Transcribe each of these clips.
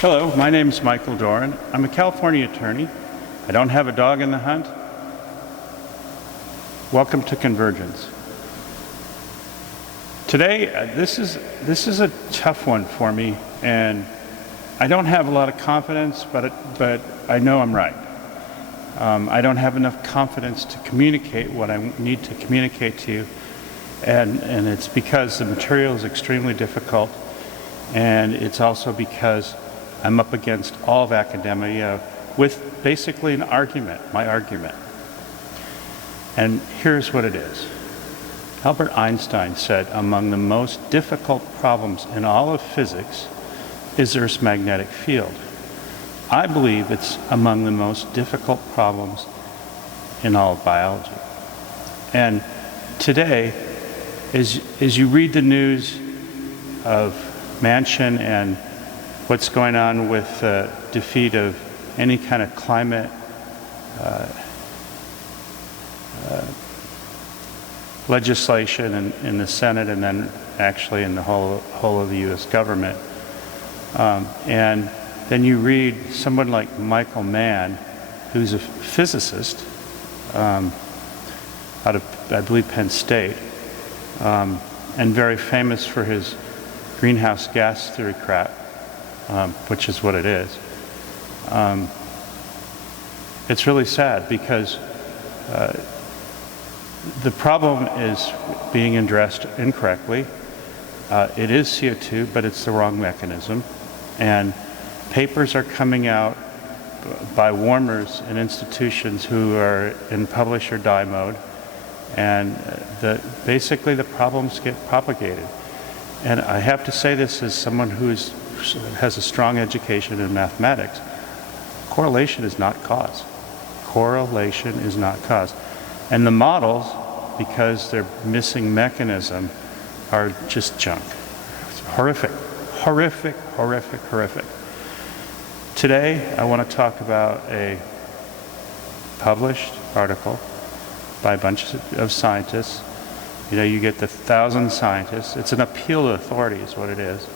Hello, my name is Michael Doran. I'm a California attorney. I don't have a dog in the hunt. Welcome to Convergence. Today, this is a tough one for me, and I don't have a lot of confidence, but I know I'm right. I don't have enough confidence to communicate what I need to communicate to you, and it's because the material is extremely difficult, and it's also because I'm up against all of academia with basically an argument, my argument. And here's what it is. Albert Einstein said, among the most difficult problems in all of physics is Earth's magnetic field. I believe it's among the most difficult problems in all of biology. And today, as you read the news of Manchin and what's going on with the defeat of any kind of climate legislation in the Senate and then actually in the whole of the U.S. government. And then you read someone like Michael Mann, who's a physicist out of, I believe, Penn State, and very famous for his greenhouse gas theory crap, which is what it is. It's really sad because the problem is being addressed incorrectly. It is CO2, but it's the wrong mechanism. And papers are coming out by warmers in institutions who are in publish or die mode. And basically the problems get propagated. And I have to say this as someone who has a strong education in mathematics. Correlation is not cause. Correlation is not cause. And the models, because they're missing mechanism, are just junk. It's horrific, horrific, horrific, horrific. Today, I want to talk about a published article by a bunch of scientists. You know, you get the 1,000 scientists. It's an appeal to authority is what it is.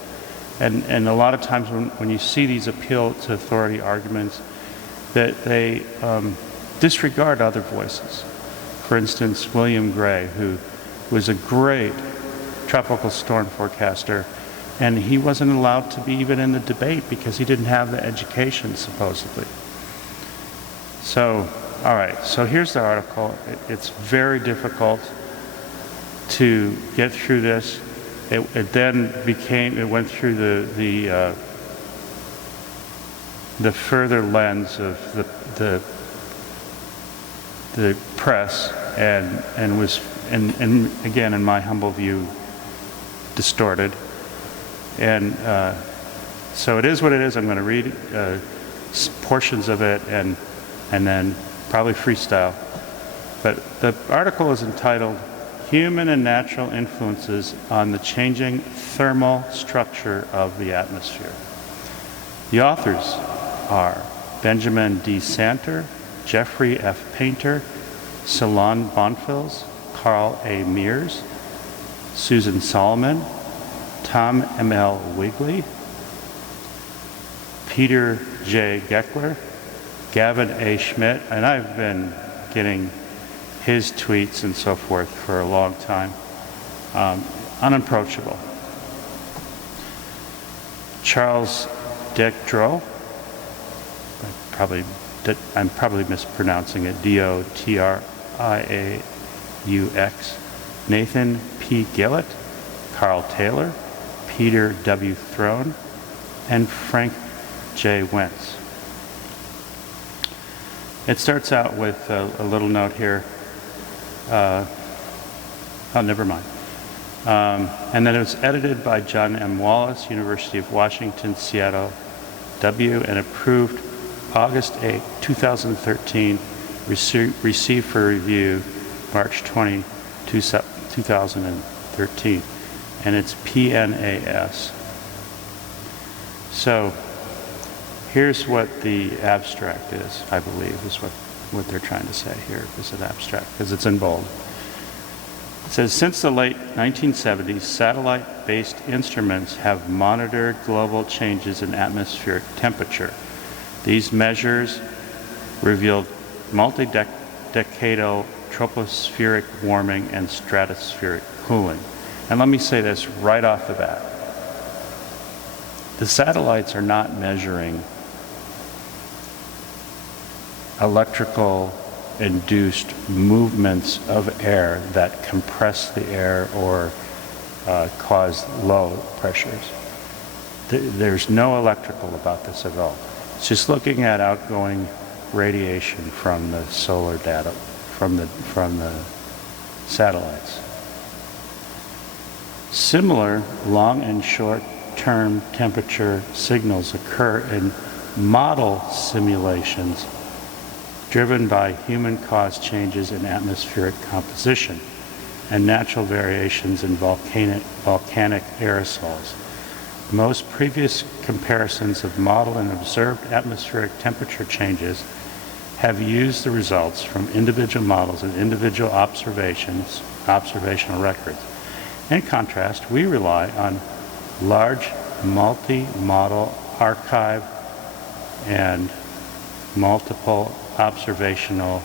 And a lot of times when you see these appeal to authority arguments, that they disregard other voices. For instance, William Gray, who was a great tropical storm forecaster, and he wasn't allowed to be even in the debate because he didn't have the education, supposedly. So, all right, so here's the article. It's very difficult to get through this. It then went through the further lens of the press and was again, in my humble view, distorted. And so it is what it is. I'm going to read portions of it and then probably freestyle. But the article is entitled Human and Natural Influences on the Changing Thermal Structure of the Atmosphere. The authors are Benjamin D. Santer, Jeffrey F. Painter, Ceylon Bonfils, Carl A. Mears, Susan Solomon, Tom M.L. Wigley, Peter J. Geckler, Gavin A. Schmidt, and I've been getting his tweets and so forth for a long time. Unapproachable. Charles Decdreau, I'm probably mispronouncing it, D-O-T-R-I-A-U-X. Nathan P. Gillett, KarlETaylor, Peter W. Throne, and Frank J. Wentz. It starts out with a little note here. Oh, never mind. And then it was edited by John M. Wallace, University of Washington, Seattle, W., and approved August 8, 2013, received for review March 20, 2013, and it's PNAS. So here's what the abstract is, I believe, is what they're trying to say here is an abstract, because it's in bold. It says, since the late 1970s, satellite-based instruments have monitored global changes in atmospheric temperature. These measures revealed multi-decadal tropospheric warming and stratospheric cooling. And let me say this right off the bat. The satellites are not measuring electrical induced movements of air that compress the air or cause low pressures. There's no electrical about this at all. It's just looking at outgoing radiation from the solar data, from the satellites. Similar long and short-term temperature signals occur in model simulations driven by human-caused changes in atmospheric composition and natural variations in volcanic aerosols. Most previous comparisons of model and observed atmospheric temperature changes have used the results from individual models and individual observational records. In contrast, we rely on large multi-model archive and multiple observational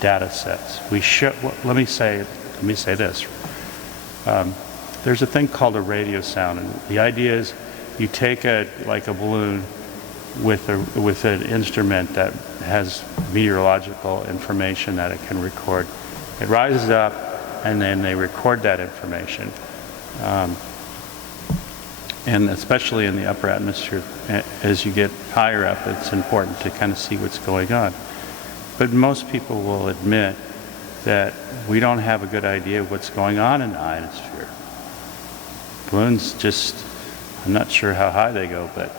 data sets. Let me say this. There's a thing called a radio sound, and the idea is you take a balloon with an instrument that has meteorological information that it can record. It rises up, and then they record that information. And especially in the upper atmosphere, as you get higher up, it's important to kind of see what's going on. But most people will admit that we don't have a good idea of what's going on in the ionosphere. Balloons just, I'm not sure how high they go, but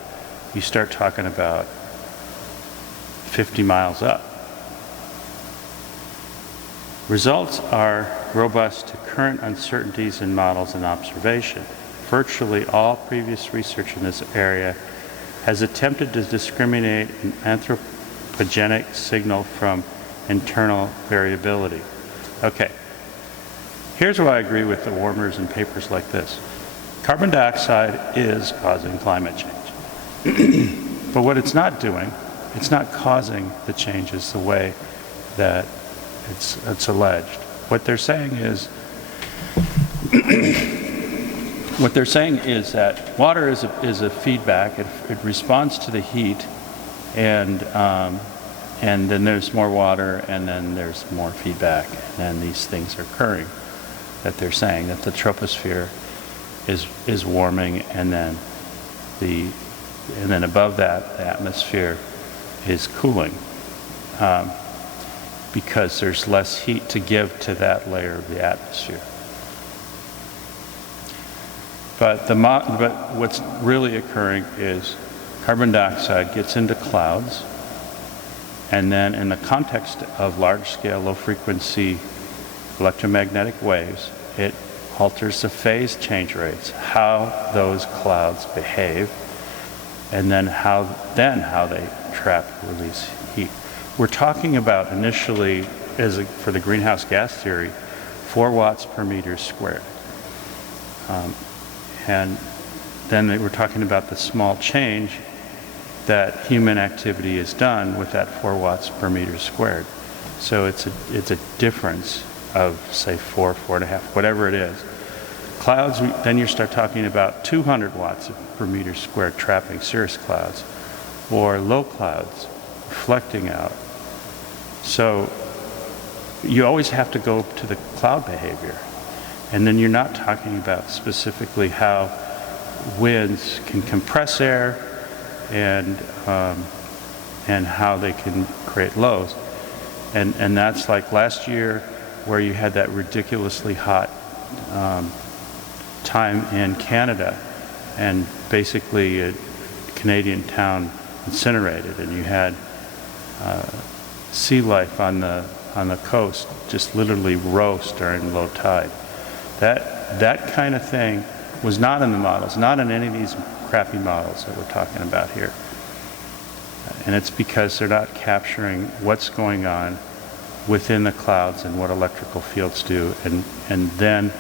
you start talking about 50 miles up. Results are robust to current uncertainties in models and observation. Virtually all previous research in this area has attempted to discriminate an anthropogenic signal from internal variability. Okay, here's where I agree with the warmers and papers like this. Carbon dioxide is causing climate change. But what it's not doing, it's not causing the changes the way that it's alleged. What they're saying is that water is a feedback. It responds to the heat, and then there's more water, and then there's more feedback, and then these things are occurring. That they're saying that the troposphere is warming, and then above that the atmosphere is cooling because there's less heat to give to that layer of the atmosphere. But what's really occurring is carbon dioxide gets into clouds, and then in the context of large-scale, low-frequency electromagnetic waves, it alters the phase change rates, how those clouds behave, and then how they trap and release heat. We're talking about initially, for the greenhouse gas theory, 4 watts per meter squared. And then we're talking about the small change that human activity has done with that 4 watts per meter squared. So it's a difference of, say, 4.5, whatever it is. Clouds, then you start talking about 200 watts per meter squared trapping cirrus clouds, or low clouds reflecting out. So you always have to go to the cloud behavior. And then you're not talking about specifically how winds can compress air and how they can create lows. And that's like last year where you had that ridiculously hot time in Canada, and basically a Canadian town incinerated, and you had sea life on the coast just literally roast during low tide. That kind of thing was not in the models, not in any of these crappy models that we're talking about here. And it's because they're not capturing what's going on within the clouds and what electrical fields do, and then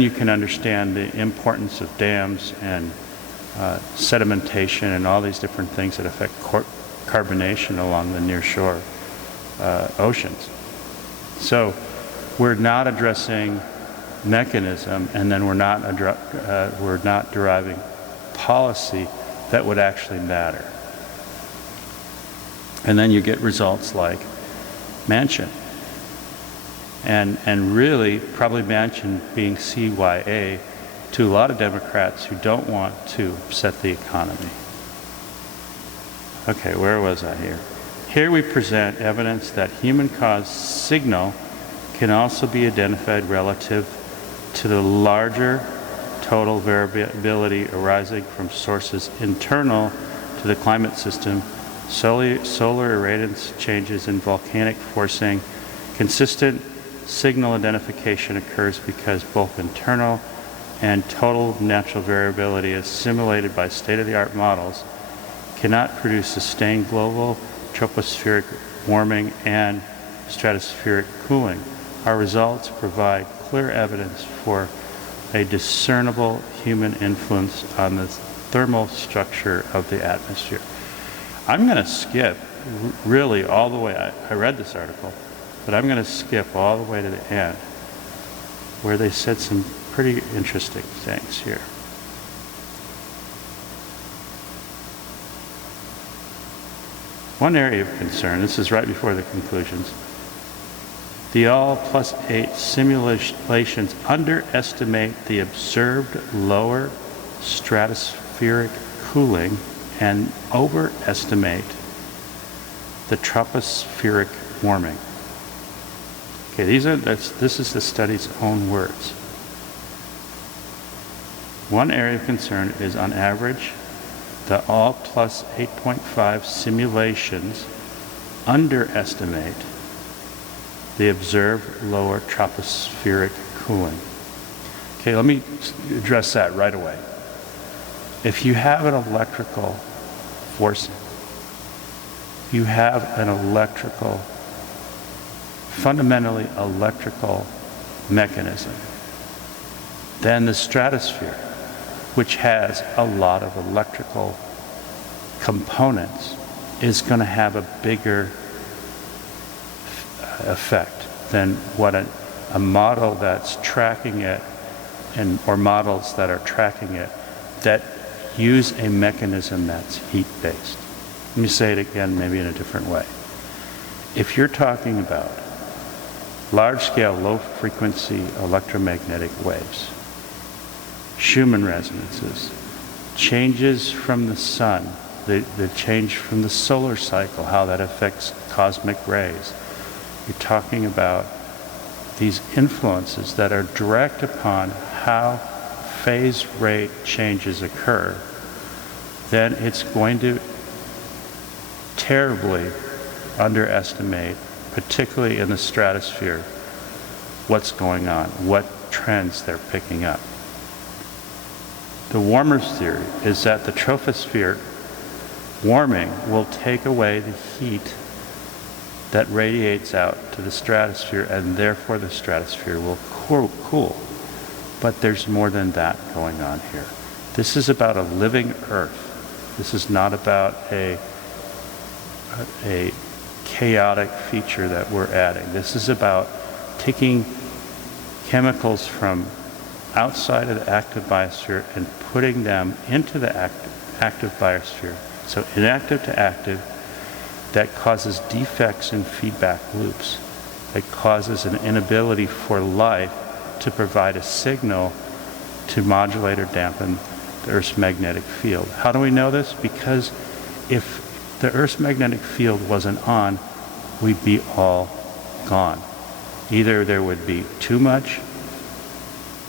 you can understand the importance of dams and sedimentation and all these different things that affect carbonation along the nearshore oceans. So we're not addressing mechanism, and then we're not deriving policy that would actually matter. And then you get results like Manchin. And really, probably Manchin being CYA to a lot of Democrats who don't want to upset the economy. Okay, where was I here? Here we present evidence that human-caused signal can also be identified relative to the larger total variability arising from sources internal to the climate system, solar irradiance changes in volcanic forcing. Consistent signal identification occurs because both internal and total natural variability as simulated by state-of-the-art models cannot produce sustained global tropospheric warming and stratospheric cooling. Our results provide clear evidence for a discernible human influence on the thermal structure of the atmosphere. I'm going to skip really all the way. I read this article, but I'm going to skip all the way to the end where they said some pretty interesting things here. One area of concern, this is right before the conclusions, the all +8 simulations underestimate the observed lower stratospheric cooling and overestimate the tropospheric warming. Okay, this is the study's own words. One area of concern is, on average, the all +8.5 simulations underestimate the observed lower tropospheric cooling. Okay, let me address that right away. If you have an electrical forcing, you have an fundamentally electrical mechanism, then the stratosphere, which has a lot of electrical components, is going to have a bigger effect than what a model that's tracking it, or models that are tracking it that use a mechanism that's heat-based. Let me say it again, maybe in a different way. If you're talking about large-scale, low-frequency electromagnetic waves, Schumann resonances, changes from the sun, the change from the solar cycle, how that affects cosmic rays. You're talking about these influences that are direct upon how phase rate changes occur, then it's going to terribly underestimate, particularly in the stratosphere, what's going on, what trends they're picking up. The warmer's theory is that the troposphere warming will take away the heat that radiates out to the stratosphere, and therefore the stratosphere will cool. But there's more than that going on here. This is about a living Earth. This is not about a chaotic feature that we're adding. This is about taking chemicals from outside of the active biosphere and putting them into the active biosphere. So inactive to active, that causes defects in feedback loops, that causes an inability for life to provide a signal to modulate or dampen the Earth's magnetic field. How do we know this? Because if the Earth's magnetic field wasn't on, we'd be all gone. Either there would be too much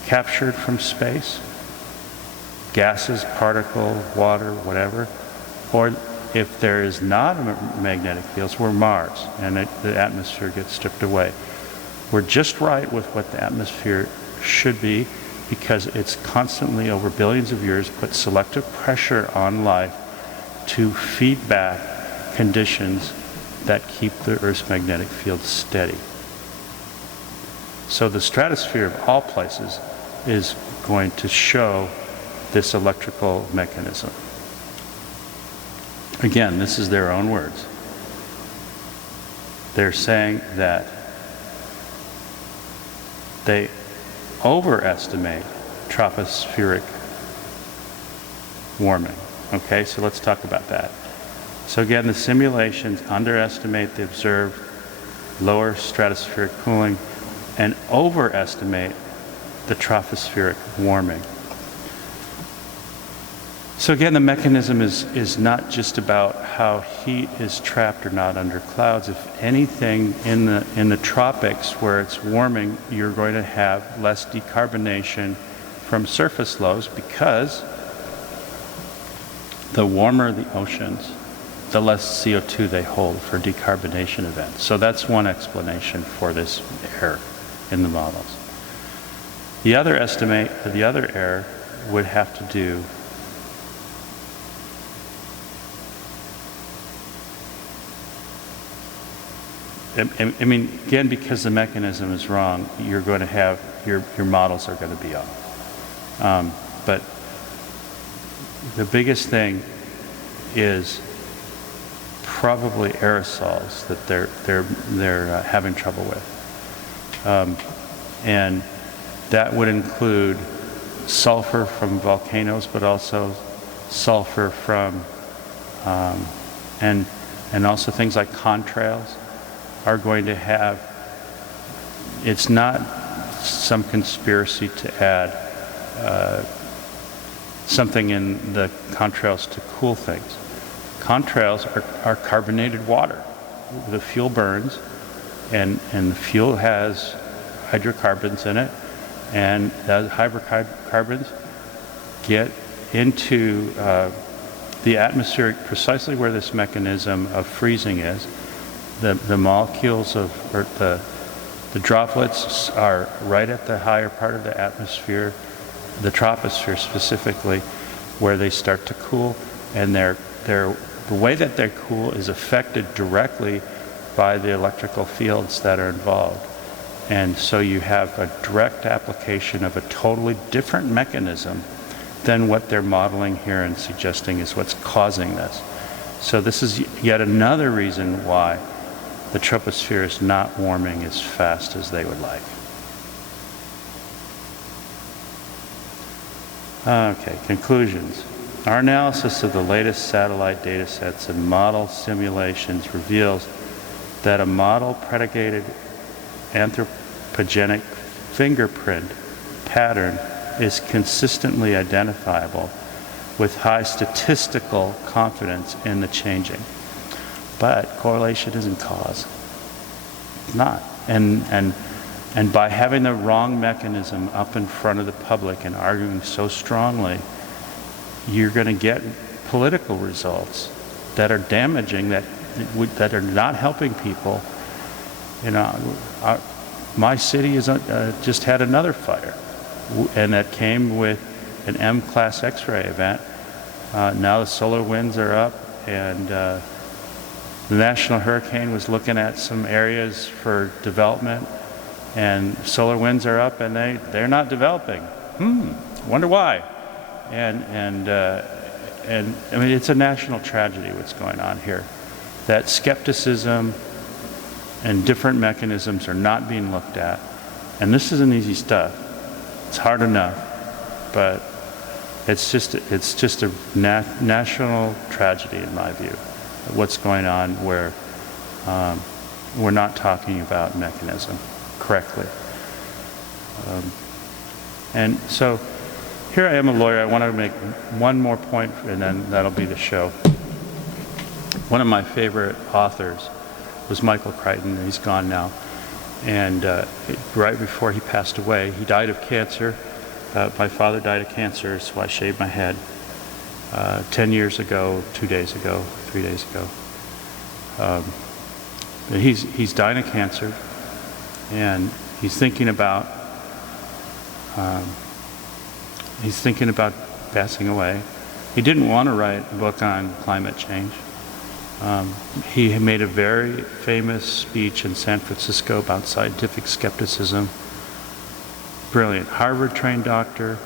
captured from space, gases, particle, water, whatever, or if there is not a magnetic field, we're Mars, and the atmosphere gets stripped away. We're just right with what the atmosphere should be, because it's constantly, over billions of years, put selective pressure on life to feedback conditions that keep the Earth's magnetic field steady. So the stratosphere of all places is going to show this electrical mechanism. Again, this is their own words. They're saying that they overestimate tropospheric warming. Okay, so let's talk about that. So again, the simulations underestimate the observed lower stratospheric cooling and overestimate the tropospheric warming. So again, the mechanism is not just about how heat is trapped or not under clouds. If anything, in the tropics where it's warming, you're going to have less decarbonation from surface lows, because the warmer the oceans, the less CO2 they hold for decarbonation events. So that's one explanation for this error in the models. The other error would have to do I mean, again, because the mechanism is wrong, you're going to have, your models are going to be off. But the biggest thing is probably aerosols that they're having trouble with. And that would include sulfur from volcanoes, but also sulfur from, and also things like contrails are going to have, it's not some conspiracy to add something in the contrails to cool things. Contrails are carbonated water. The fuel burns, and the fuel has hydrocarbons in it, and those hydrocarbons get into the atmosphere precisely where this mechanism of freezing is. The molecules or the droplets are right at the higher part of the atmosphere, the troposphere specifically, where they start to cool, and the way that they cool is affected directly by the electrical fields that are involved. And so you have a direct application of a totally different mechanism than what they're modeling here and suggesting is what's causing this. So this is yet another reason why the troposphere is not warming as fast as they would like. Okay, conclusions. Our analysis of the latest satellite data sets and model simulations reveals that a model predicated anthropogenic fingerprint pattern is consistently identifiable with high statistical confidence in the changing. But correlation isn't cause. It's not. And by having the wrong mechanism up in front of the public and arguing so strongly, you're going to get political results that are damaging, that are not helping people. You know, my city is just had another fire, and that came with an M-class X-ray event. Now the solar winds are up, and the National Hurricane was looking at some areas for development, and solar winds are up, and they're not developing. Wonder why? And I mean, it's a national tragedy what's going on here. That skepticism and different mechanisms are not being looked at, and this isn't easy stuff. It's hard enough, but it's just a national tragedy in my view. What's going on where we're not talking about mechanism correctly. And so here I am a lawyer. I want to make one more point, and then that'll be the show. One of my favorite authors was Michael Crichton. He's gone now. And right before he passed away, he died of cancer. My father died of cancer, so I shaved my head 10 years ago, 2 days ago, 3 days ago. He's dying of cancer, and he's thinking about passing away. He didn't want to write a book on climate change. He had made a very famous speech in San Francisco about scientific skepticism. Brilliant. Harvard-trained doctor,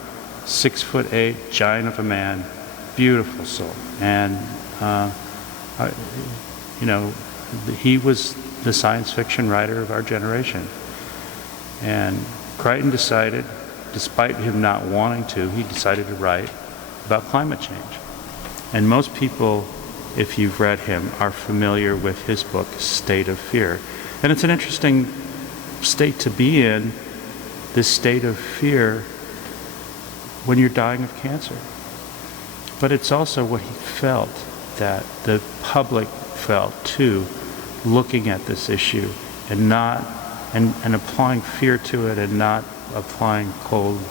6'8", giant of a man, beautiful soul. And, you know, he was the science fiction writer of our generation. And Crichton decided, despite him not wanting to, he decided to write about climate change. And most people, if you've read him, are familiar with his book, State of Fear. And it's an interesting state to be in, this state of fear when you're dying of cancer. But it's also what he felt, that the public felt too, looking at this issue and not, and applying fear to it and not applying cold,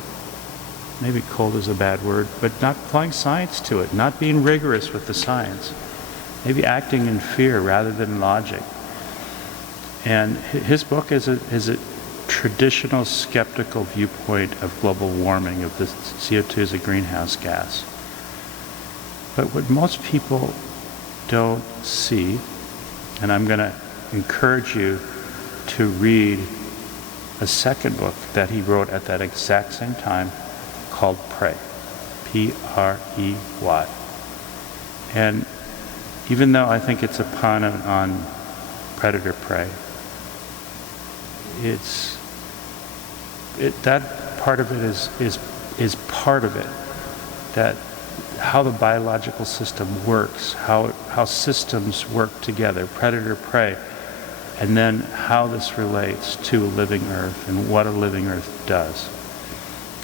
maybe cold is a bad word, but not applying science to it, not being rigorous with the science, maybe acting in fear rather than logic. And his book is a traditional skeptical viewpoint of global warming, of the CO2 as a greenhouse gas. But what most people don't see, and I'm going to encourage you to read a second book that he wrote at that exact same time called Prey, P-R-E-Y. And even though I think it's a pun on predator-prey, that part of it is part of it, that how the biological system works, how systems work together, predator-prey, and then how this relates to a living Earth and what a living Earth does.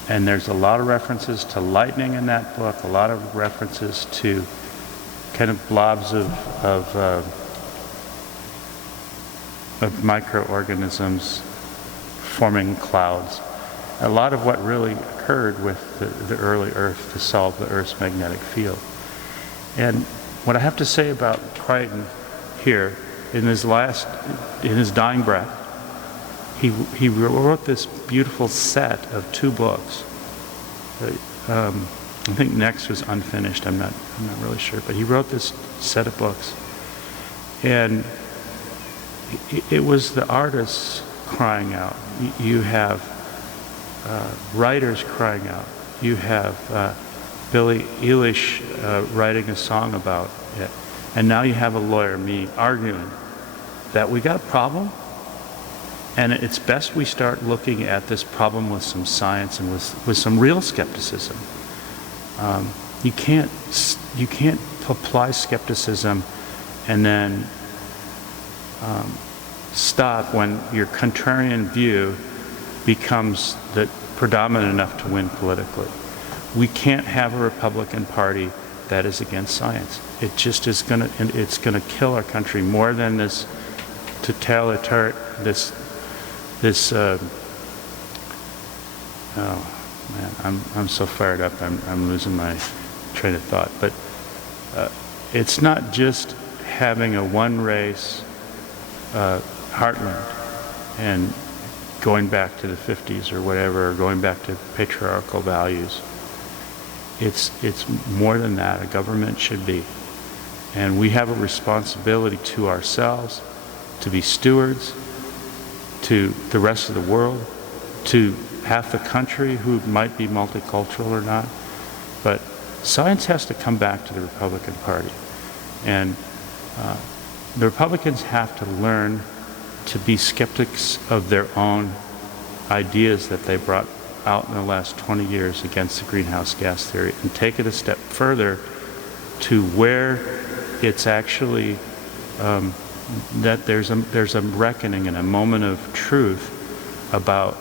And there's a lot of references to lightning in that book, a lot of references to kind of blobs of microorganisms forming clouds. A lot of what really occurred with the early Earth to solve the Earth's magnetic field. And what I have to say about Crichton here, in his dying breath, he wrote this beautiful set of 2 books. I think next was unfinished. I'm not really sure, but he wrote this set of books, and it was the artists crying out. You have writers crying out. You have Billie Eilish writing a song about it, and now you have a lawyer, me, arguing that we got a problem, and it's best we start looking at this problem with some science and with some real skepticism. You can't apply skepticism and then stop when your contrarian view becomes the predominant enough to win politically. We can't have a Republican Party that is against science. It just is it's gonna kill our country more than this totalitarian, oh man, I'm so fired up, I'm losing my train of thought. But it's not just having a one race heartland and going back to the 50s or whatever, or going back to patriarchal values. It's more than that. A government should be. And we have a responsibility to ourselves to be stewards, to the rest of the world, to half the country who might be multicultural or not. But science has to come back to the Republican Party. And the Republicans have to learn to be skeptics of their own ideas that they brought out in the last 20 years against the greenhouse gas theory, and take it a step further to where it's actually that there's a reckoning and a moment of truth about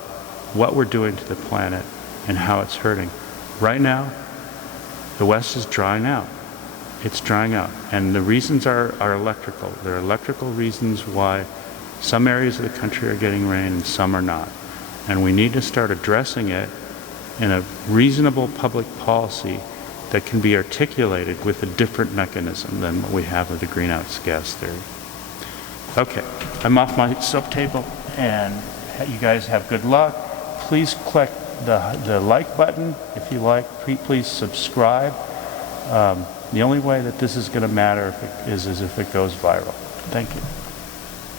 what we're doing to the planet and how it's hurting. Right now, the West is drying out. It's drying out. And the reasons are electrical. There are electrical reasons why some areas of the country are getting rain and some are not. And we need to start addressing it in a reasonable public policy that can be articulated with a different mechanism than what we have with the greenhouse gas theory. Okay, I'm off my soap table, and you guys have good luck. Please click the like button if you like. Please subscribe. The only way that this is going to matter is if it goes viral. Thank you.